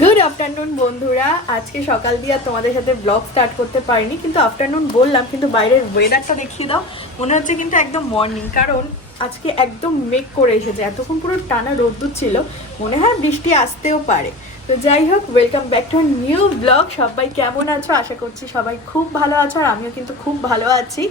Good afternoon বন্ধুরা। আজকে সকাল দিয়ে তোমাদের সাথে ব্লগ স্টার্ট করতে পারিনি, কিন্তু আফটারনুন বললাম, কিন্তু বাইরের ওয়েদারটা দেখিয়ে দাও। মনে হচ্ছে কিন্তু একদম মর্নিং কারণ আজকে একদম মেক করে এসেছে। এতক্ষণ পুরো টানা রোদ্দুর ছিল। মনে হয় বৃষ্টি আসতেও পারে। তো যাই হোক welcome back to new blog সবাই কেমন আছো? আশা করছি সবাই খুব ভালো আছো আর আমিও কিন্তু খুব ভালো আছি।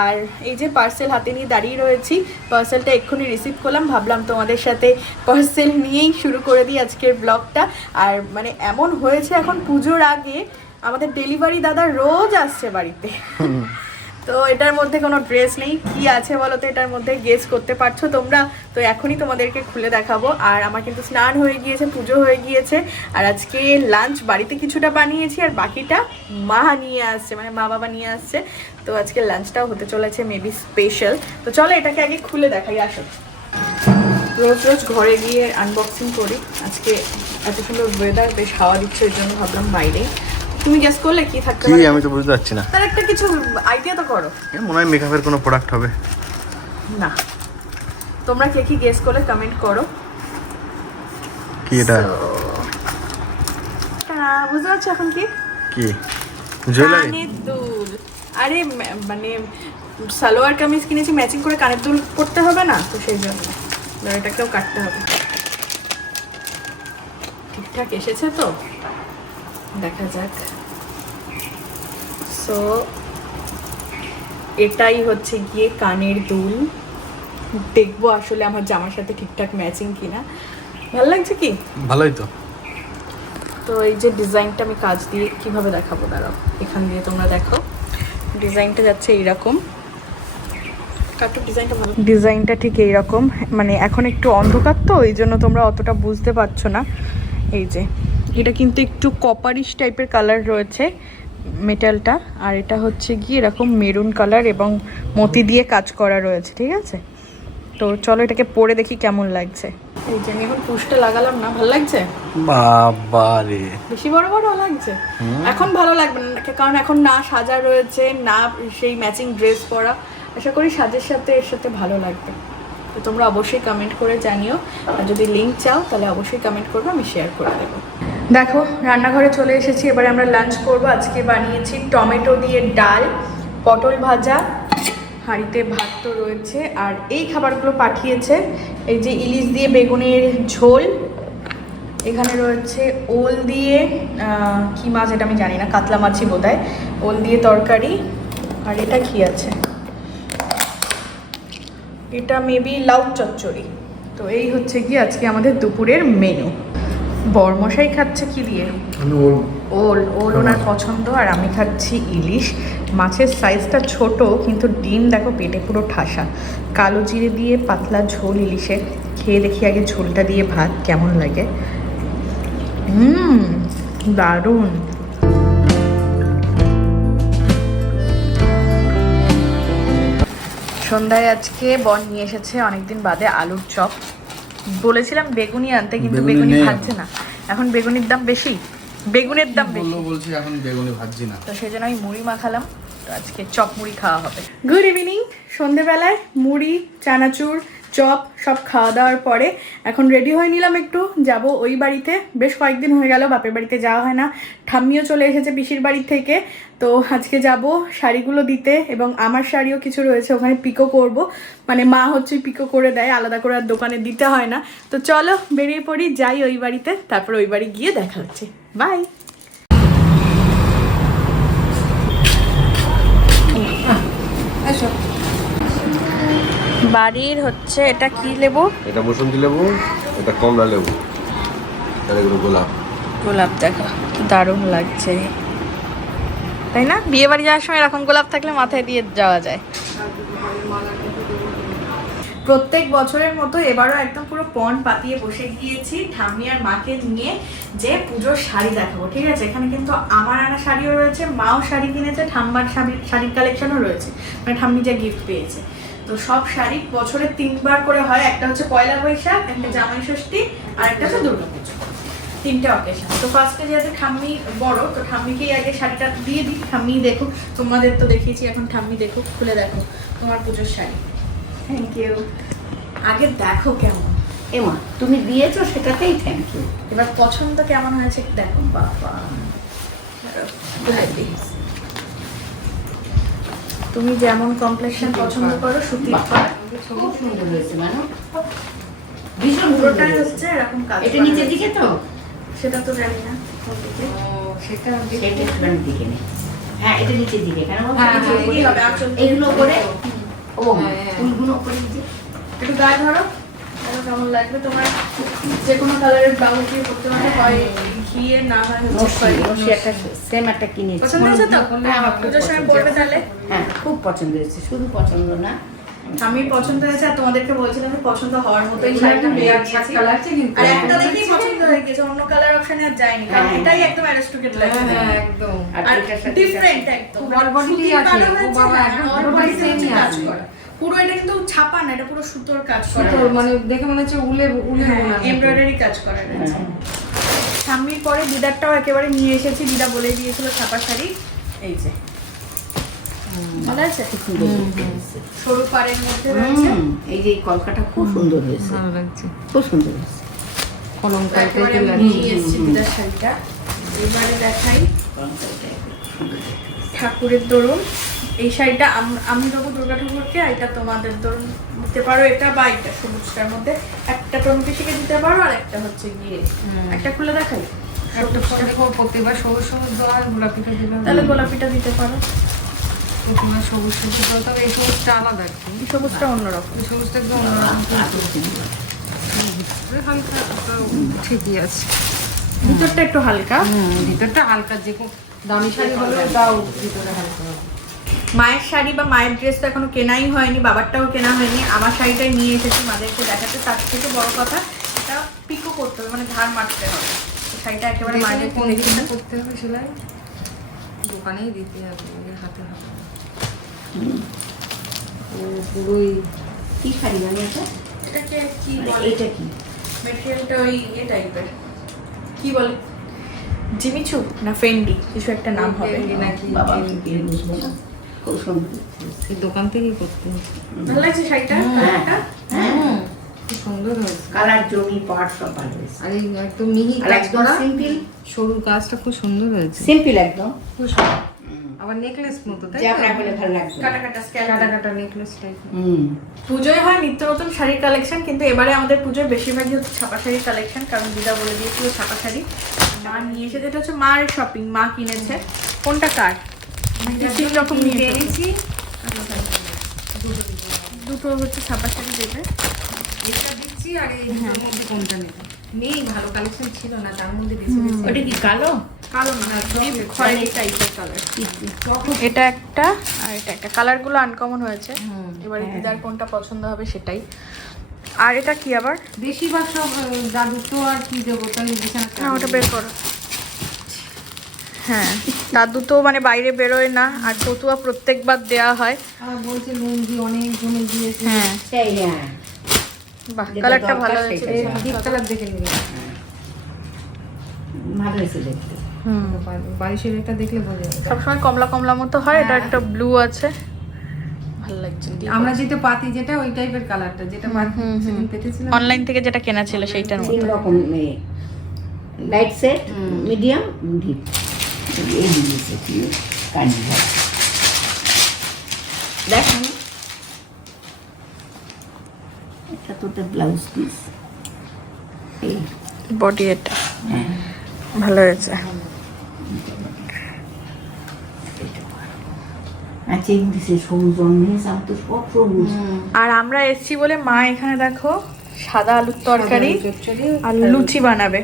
আর এই যে পার্সেল হাতে নিয়ে দাঁড়িয়ে রয়েছি পার্সেলটা এক্ষুনি রিসিভ করলাম। ভাবলাম তোমাদের সাথে পার্সেল নিয়েই শুরু করে দিই আজকের ব্লগটা আর মানে এমন হয়েছে এখন পুজোর আগে, আমাদের ডেলিভারি দাদা রোজ আসছে বাড়িতে। তো এটার মধ্যে কোনো ড্রেস নেই। কি আছে বলো তো এটার মধ্যে? গেস করতে পারছ তোমরা? তো এখনই তোমাদেরকে খুলে দেখাবো। আর আমার কিন্তু স্নান হয়ে গিয়েছে, পুজো হয়ে গিয়েছে। আর আজকে লাঞ্চ বাড়িতে কিছুটা বানিয়েছি আর বাকিটা মা নিয়ে আসছে মানে মা বাবা নিয়ে আসছে। তো আজকে লাঞ্চটাও হতে চলেছে মেবি স্পেশাল তো চলো এটাকে আগে খুলে দেখাই, আসো। রোজ রোজ ঘরে গিয়ে আনবক্সিং করি। আজকে এত সুন্দর ওয়েদার বেশ হাওয়া দিচ্ছে ওই জন্য ভাবলাম বাইরে। তুমি গেস করলে কি থাকতে পারে? আমি তো বুঝতে পারছি না। তার একটা কিছু আইডিয়া তো করো। মনে হয় মেকআপের কোনো প্রোডাক্ট হবে। না। তোমরা কে কি গেস করলে কমেন্ট করো। কি এটা? বুঝতে পারছ এখন কি? কি? জুয়েলারি দুল। আরে মানে সালোয়ার কামিজ কিনেছি ম্যাচিং করে কানের দুল পরতে হবে না? তো সেই জন্য। এটাকেও কাটতে হবে। ঠিকঠাক এসেছে তো? দেখা যাক। সো এটাই হচ্ছে গিয়ে কানের দুল। দেখব আসলে আমার জামার সাথে ঠিকঠাক ম্যাচিং কিনা। ভালো লাগছে কি? ভালোই তো। তো এই যে ডিজাইনটা আমি কাজ দিয়ে কীভাবে দেখাবো? দাঁড়াও এখান দিয়ে তোমরা দেখো। ডিজাইনটা যাচ্ছে এইরকম। কাটু ডিজাইনটা ডিজাইনটা ঠিক এইরকম। মানে এখন একটু অন্ধকার তো এই জন্য তোমরা অতটা বুঝতে পারছ না। এই যে এটা কিন্তু একটু কপারিশ টাইপের কালার রয়েছে মেটালটা আর এটা হচ্ছে গিয়ে এরকম মেরুন কালার এবং মতি দিয়ে কাজ করা রয়েছে ঠিক আছে? তো চলো এটাকে পরে দেখি কেমন লাগছে। এই যে আমি এখন পুষটা লাগালাম না ভালো লাগছে? বাবা রে বেশি বড় বড় লাগছে? এখন ভালো লাগবে না কারণ এখন না সাজা রয়েছে না সেই ম্যাচিং ড্রেস পরা। আশা করি সাজের সাথে এর সাথে ভালো লাগবে। তো তোমরা অবশ্যই কমেন্ট করে জানিও। আর যদি লিঙ্ক চাও তাহলে অবশ্যই কমেন্ট করবে আমি শেয়ার করে দেবো। দেখো, রান্নাঘরে চলে এসেছি। এবারে আমরা লাঞ্চ করব। আজকে বানিয়েছি টমেটো দিয়ে ডাল, পটল ভাজা, হাঁড়িতে ভাত তো রয়েছে। আর এই খাবারগুলো পাঠিয়েছে এই যে ইলিশ দিয়ে বেগুনের ঝোল। এখানে রয়েছে ওল দিয়ে কি মাছ এটা আমি জানি না, কাতলা মাছই বোধ ওল দিয়ে তরকারি। আর এটা কি আছে? এটা মেবি লাউ চচ্চড়ি। তো এই হচ্ছে কি আজকে আমাদের দুপুরের মেনু বরমশাই খাচ্ছে কি দিয়ে? ওল। ওল ওনার পছন্দ আর আমি খাচ্ছি ইলিশ। মাছের সাইজটা ছোট কিন্তু ডিম দেখো পেটে পুরো ঠাসা। কালো জিরে দিয়ে পাতলা ঝোল ইলিশে। খেয়ে দেখি আগে ঝোলটা দিয়ে ভাত কেমন লাগে। হুম দারুণ। সন্ধ্যায় আজকে বন নিয়ে এসেছে অনেকদিন বাদে আলুর চপ। বলেছিলাম বেগুনি আনতে কিন্তু বেগুনি ভাজছে খাচ্ছে না। এখন বেগুনির দাম বেশি। বেগুনের দাম বেশি। বলছি এখন বেগুনি ভাজছি না। তো সেজন্য আমি মুড়ি মাখালাম। তো আজকে চপ মুড়ি খাওয়া হবে। গুড ইভিনিং সন্ধেবেলায় মুড়ি চানাচুর চপ, সব খাওয়া দাওয়ার পরে এখন রেডি হয়ে নিলাম একটু। যাব ওই বাড়িতে। বেশ কয়েকদিন হয়ে গেল, বাপের বাড়িতে যাওয়া হয় না। ঠাম্মিও চলে এসেছে পিসির বাড়ি থেকে। তো আজকে যাব শাড়িগুলো দিতে এবং আমার শাড়িও কিছু রয়েছে, ওখানে পিকো করব। মানে মা হচ্ছে পিকো করে দেয়, আলাদা করে আর দোকানে দিতে হয় না। তো চলো বেরিয়ে পড়ি, যাই ওই বাড়িতে, তারপর ওই বাড়ি গিয়ে দেখা হচ্ছে। বাই বাড়ির হচ্ছে এটা কি লেবু? এটা মুসুন্দি লেবু এটা কমলা লেবু। আর এগুলো গোলাপ। গোলাপ দেখো কি দারুণ লাগছে। তাই না? বিয়ে বাড়ি যাওয়ার সময় এরকম গোলাপ থাকলে মাথায় দিয়ে যাওয়া যায়। প্রত্যেক বছরের মতো এবারও একদম পুরো পণ পাতিয়ে বসে গিয়েছি ঠাম্মি আর মাকে নিয়ে যে পুজোর শাড়ি দেখাবো ঠিক আছে? এখানে কিন্তু আমার আনা শাড়িও রয়েছে মাও শাড়ি কিনেছে ঠাম্মার শাড়ির শাড়ির কালেকশনও রয়েছে। মানে ঠাম্মি যা গিফট পেয়েছে। তো সব শাড়ি বছরে তিনবার করে হয়। একটা হচ্ছে পয়লা বৈশাখ একটা জামাই ষষ্ঠী আর একটা হচ্ছে দুর্গাপুজো তিনটে অকেশন তো ফার্স্টে যেহেতু ঠাম্মি বড় তো ঠাম্মিকেই আগে শাড়িটা দিয়ে দিই। ঠাম্মি দেখুক তোমাদের তো দেখিয়েছি এখন ঠাম্মি দেখুক খুলে দেখো তোমার পুজোর শাড়ি। থ্যাংক ইউ আগে দেখো কেমন। এমা তুমি দিয়েছ সেটাতেই থ্যাংক ইউ এবার পছন্দ কেমন হয়েছে দেখো বাবা। তুমি যেমন কমপ্লেক্সন পছন্দ করো সুতি পাড় খুব সুন্দর হয়েছে মানে। ভীষণ পুরোটাই হচ্ছে এরকম কাজ এটা নিচের দিকে তো? সেটা তো জানি না সেটা সেটা দিকে নেই হ্যাঁ এটা নিচের দিকে। কেন? হ্যাঁ, নিচের হ্যাঁ, দিকে হবে, আঁচল। এগুলো করে ও হ্যাঁ। ফুলগুলো করে দিতে একটু গায়ে ধরো। কেমন লাগবে তোমার যে কোনো কালারের ব্লাউজ দিয়ে করতে পারো হয় ঘিয়ে না হয় হচ্ছে নকশি খয়েরি। নকশি একটা সেম একটা কিনেছি পছন্দ হয়েছে তো আমার পুজোর সময় পড়বে তাহলে খুব পছন্দ হয়েছে শুধু পছন্দ না আমি পছন্দ হয়েছে আর তোমাদেরকে বলছিলাম পছন্দ হওয়ার মতোই শাড়িটা পেয়ে গেছি। ছাটকা লাগছে কিন্তু। আর একটা। দেখেই পছন্দ গেছে অন্য কালার অপশনে আর যায়নি কারণ। এটাই একদম অ্যারিস্টোক্রেট হ্যাঁ। আর ডিফারেন্ট আছে। ও বাবা, পুরোটাই আছে। পুরো এটা কিন্তু ছাপা না এটা পুরো সুতোর কাজ করা মানে দেখে মনে হচ্ছে উলে উলে এমব্রয়ডারি কাজ করা রয়েছে হ্যাঁ। সামনের পরে দিদারটাও একেবারে নিয়ে এসেছি দিদা বলে দিয়েছিল ছাপা শাড়ি। এই যে। ভালো আছে। সরু পাড়ের মধ্যে রয়েছে। এই যে কলকাটা খুব সুন্দর হয়েছে। ভালো লাগছে। খুব সুন্দর হয়েছে। নিয়ে এসেছি দিদার শাড়িটা। এবারে দেখাই। ঠাকুরের দরুন এই শাড়িটা আমি দেবো দুর্গা ঠাকুরকে আর এটা তোমাদের দরুন দিতে পারো এটা বা এটা সবুজটার মধ্যে। একটা টনপিসিকে দিতে পারো আর একটা হচ্ছে গিয়ে একটা খুলে দেখাই। প্রতিবার সবুজ সবুজ দেওয়া হয় গোলাপিটা দিলাম তাহলে গোলাপিটা দিতে পারো। প্রতিবার সবুজ সবুজ দেওয়া তবে এই সবুজটা আলাদা এই সবুজটা অন্যরকম। এই সবুজটা একদম অন্যরকম। হালকা ঠিকই আছে। ভিতরটা একটু হালকা। ভিতরটা হালকা যে দামি শাড়ি হলে তাও ভিতরে হালকা মায়ের শাড়ি বা মায়ের ড্রেস তো এখনও কেনাই হয়নি বাবারটাও কেনা হয়নি। আমার শাড়িটাই নিয়ে এসেছি মাদেরকে দেখাতে। তার থেকে বড় কথা এটা পিকো করতে হবে মানে ধার মারতে হবে। শাড়িটা একেবারে মায়ের কোন দিকটা করতে হবে সেলাই। দোকানেই দিতে হবে হাতে হাতে ও পুরোই কি শাড়ি জানো এটা? এটাকে কি মানে বলে? এইটা কি? মেটেরিয়ালটা ওই এ টাইপের কি বলে? জিমিচু না ফেন্ডি কিছু একটা নাম হবে। নাকি? বাবা আমি কি বুঝব না খুব সুন্দর। এই দোকান থেকেই করতে ভালো লাগছে শাড়িটা? হ্যাঁ হ্যাঁ। খুব সুন্দর হয়েছে। কালার জমি পাট সব ভালো হয়েছে। আর একদম মিহি আর একদম সিম্পল। সরু কাজটা খুব সুন্দর হয়েছে। সিম্পল একদম। খুব সুন্দর। আবার নেকলেস মতো তাই যে আপনার ভালো লাগবে। কাটা কাটা স্ক্যাল কাটা কাটা নেকলেস টাইপ হুম। পুজোয় হয় নিত্য নতুন শাড়ির কালেকশন কিন্তু এবারে আমাদের পুজোয় বেশিরভাগই হচ্ছে ছাপা শাড়ির কালেকশন কারণ দিদা বলে দিয়েছিল ছাপা শাড়ি। মা নিয়ে এসেছে এটা হচ্ছে মার শপিং মা কিনেছে। কোনটা কার? তিন রকম নিয়ে এনেছি দুটো হচ্ছে ছাপা শাড়ি দেবে। এটা দিচ্ছি আর এই মধ্যে কোনটা নেব? নেই ভালো কালেকশন ছিল না তার মধ্যে ওটা কি কালো? কালো না খয়েরি টাইপের কালার এটা একটা আর এটা একটা। কালারগুলো আনকমন হয়েছে। এবারে দিদার কোনটা পছন্দ হবে সেটাই। আর এটা কি আবার? বেশিরভাগ সব দাদুর তো আর কি দেবো? তাই বিছানা ওটা বের করো। হ্যাঁ। দাদু তো মানে বাইরে বেরোয় না আর পতুয়া প্রত্যেকবার দেয়া হয়। হ্যাঁ। হ্যাঁ। বাহ কালারটা ভালো হয়েছে। কালার দেখে নিবে ভালো হয়েছে দেখতে। হুম। বারিশের এটা দেখলে বোঝা যাবে। সবসময় কমলা কমলা মতো হয় এটা একটা ব্লু আছে। ভালো লাগছে আমরা যেটা পাতি যেটা ওই টাইপের কালারটা যেটা পেতেছিলাম। অনলাইন থেকে যেটা কেনা ছিল সেইটার মতো। রকম লাইট সেট মিডিয়াম ডিপ দেখ। এটা ব্লাউজ পিস এই। বডি এটা। ভালো হয়েছে। সবুজ আর আমরা এসছি বলে মা এখানে দেখো সাদা আলুর তরকারি আর লুচি বানাবে।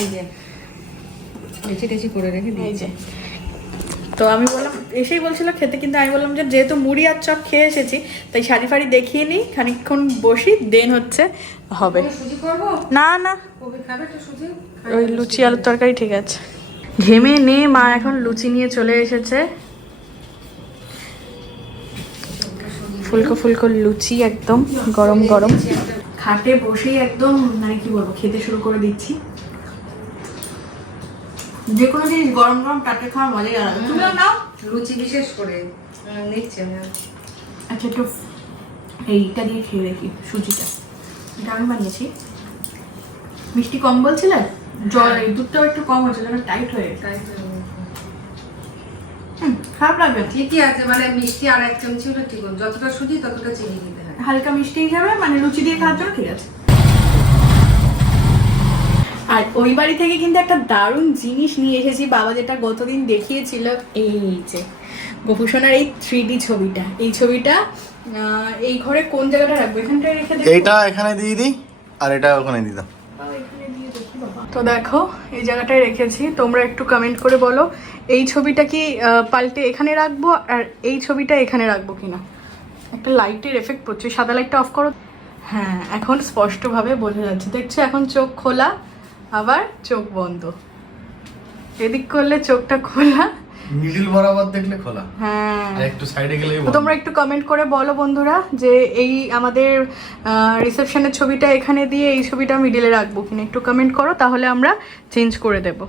এই যে। টেচি করে রেখে দিয়েছি। তো আমি বললাম এসেই বলছিল খেতে কিন্তু আমি বললাম যে যেহেতু মুড়ি আর চপ খেয়ে এসেছি তাই শাড়ি ফাড়ি দেখিয়ে নিই খানিকক্ষণ বসি দেন হচ্ছে হবে। না না। ওই লুচি আলুর তরকারি ঠিক আছে। ঘেমে নে মা এখন লুচি নিয়ে চলে এসেছে। ফুলকো ফুলকো লুচি একদম গরম গরম। খাটে বসেই একদম মানে কি বলব খেতে শুরু করে দিচ্ছি। যে কোনো জিনিস গরম গরম টাটকা খাওয়ার মজাই আলাদা। তুমিও নাও। লুচি বিশেষ করে নিচ্ছে আচ্ছা একটু এইটা দিয়ে খেয়ে দেখি সুজিটা। এটা আমি বানিয়েছি। মিষ্টি কম বলছিলেন জল এই দুধটাও একটু কম হচ্ছে যেন টাইট হয়ে খারাপ লাগবে। ঠিকই আছে মানে মিষ্টি আর এক চামচি হলে ঠিক যতটা সুজি ততটা চিনি দিতে হয়। হালকা মিষ্টি হিসাবে মানে লুচি দিয়ে খাওয়ার জন্য ঠিক আছে। আর ওই বাড়ি থেকে কিন্তু একটা দারুণ জিনিস নিয়ে এসেছি। বাবা যেটা গতদিন দেখিয়েছিল এই যে গোপুসোনার এই থ্রি ছবিটা। এই ছবিটা এই ঘরে কোন জায়গাটা রাখব? এখানটায় রেখে দেবো? এইটা এখানে দিয়ে দিই আর এটা ওখানে দিয়ে দাও। তো দেখো এই জায়গাটায় রেখেছি। তোমরা একটু কমেন্ট করে বলো এই ছবিটা কি পাল্টে এখানে রাখব আর এই ছবিটা এখানে রাখব কিনা? একটা লাইটের এফেক্ট পড়ছে। সাদা লাইটটা অফ করো। হ্যাঁ এখন স্পষ্টভাবে বোঝা যাচ্ছে। দেখছ এখন চোখ খোলা। আবার চোখ বন্ধ। এদিক করলে চোখটা খোলা। মিডিল বরাবর দেখলে খোলা। হ্যাঁ। একটু সাইডে গেলে তোমরা একটু কমেন্ট করে বলো বন্ধুরা যে এই আমাদের রিসেপশনের ছবিটা এখানে দিয়ে এই ছবিটা মিডিলে রাখব কিনা। একটু কমেন্ট করো তাহলে আমরা চেঞ্জ করে দেবো।